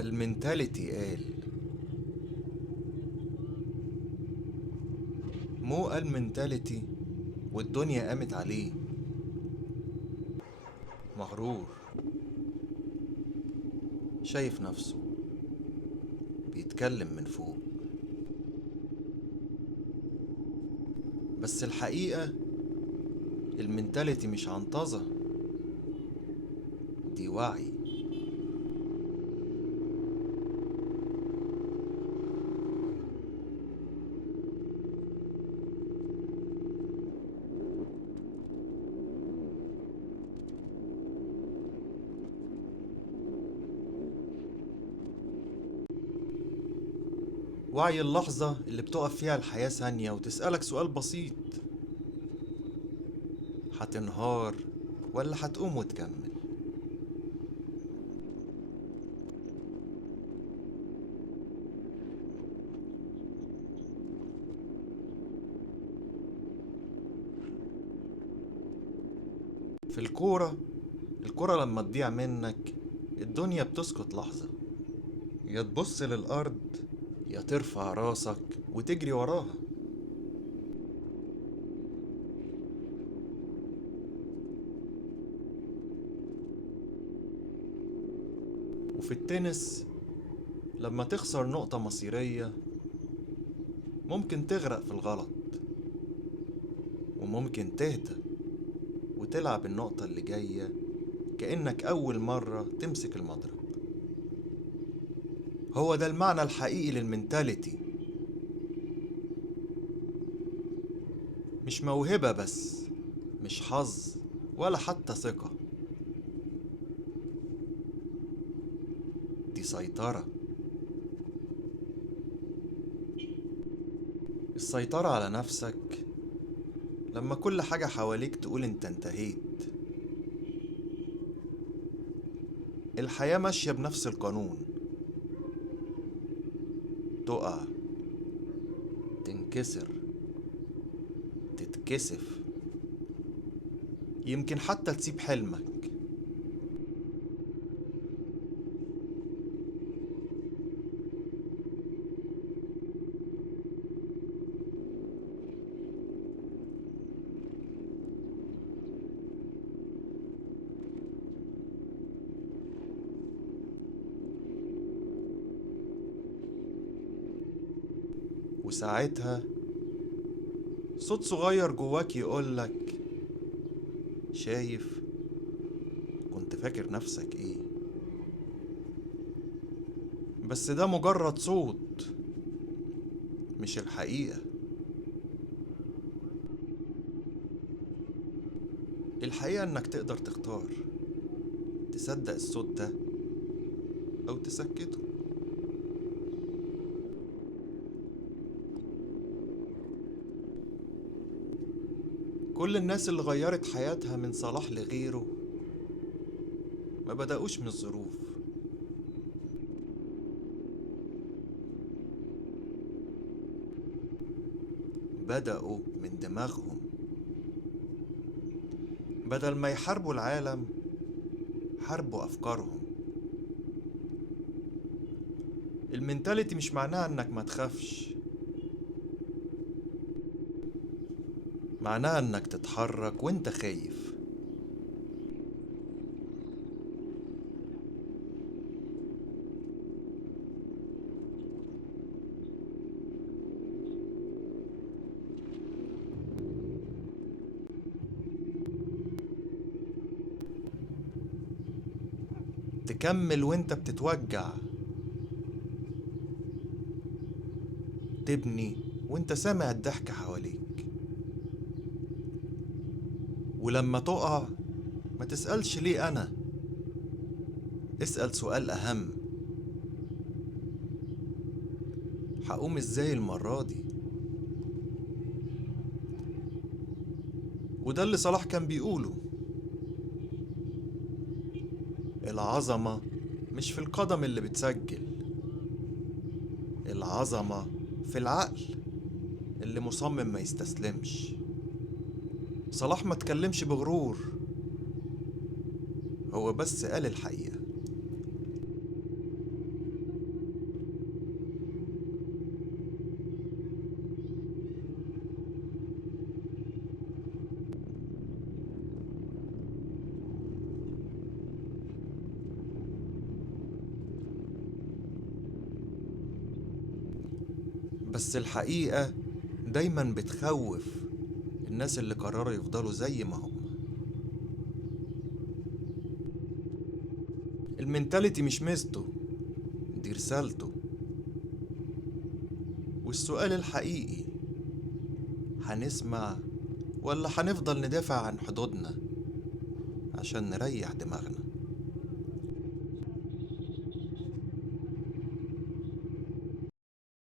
المنتاليتي قال. مو قال منتاليتي والدنيا قامت عليه. مغرور، شايف نفسه، بيتكلم من فوق. بس الحقيقة المنتاليتي مش عنطزة، دي وعي. وعي اللحظة اللي بتقف فيها الحياة ثانية وتسألك سؤال بسيط: هتنهار ولا هتقوم وتكمل؟ في الكرة لما تضيع منك الدنيا بتسكت لحظة، يا تبص للأرض يا ترفع راسك وتجري وراها. وفي التنس لما تخسر نقطة مصيرية ممكن تغرق في الغلط، وممكن تهدى وتلعب النقطة اللي جاية كأنك أول مرة تمسك المضرب. هو ده المعنى الحقيقي للمنتاليتي، مش موهبة بس، مش حظ ولا حتى ثقة، دي سيطرة. السيطرة على نفسك لما كل حاجة حواليك تقول انت انتهيت. الحياة ماشية بنفس القانون، تقع، تنكسر، تتكسف، يمكن حتى تسيب حلمك. وساعتها صوت صغير جواك يقولك: شايف؟ كنت فاكر نفسك ايه؟ بس ده مجرد صوت، مش الحقيقة. الحقيقة انك تقدر تختار، تصدق الصوت ده او تسكته. كل الناس اللي غيرت حياتها من صلاح لغيره ما بدأوش من الظروف، بدأوا من دماغهم. بدل ما يحاربوا العالم حاربوا أفكارهم. المنتاليتي مش معناها انك ما تخافش، معناها انك تتحرك وانت خايف. تكمل وانت بتتوجع، تبني وانت سامع الضحك حواليك. ولما تقع ما تسألش ليه أنا، اسأل سؤال أهم: هقوم ازاي المرة دي؟ وده اللي صلاح كان بيقوله: العظمة مش في القدم اللي بتسجل، العظمة في العقل اللي مصمم ما يستسلمش. صلاح ما تكلمش بغرور، هو بس قال الحقيقة. بس الحقيقة دايما بتخوف الناس اللي قرروا يفضلوا زي ما هم. المنتاليتي مش ميزته، دي رسالته. والسؤال الحقيقي، هنسمع ولا هنفضل ندافع عن حدودنا عشان نريح دماغنا؟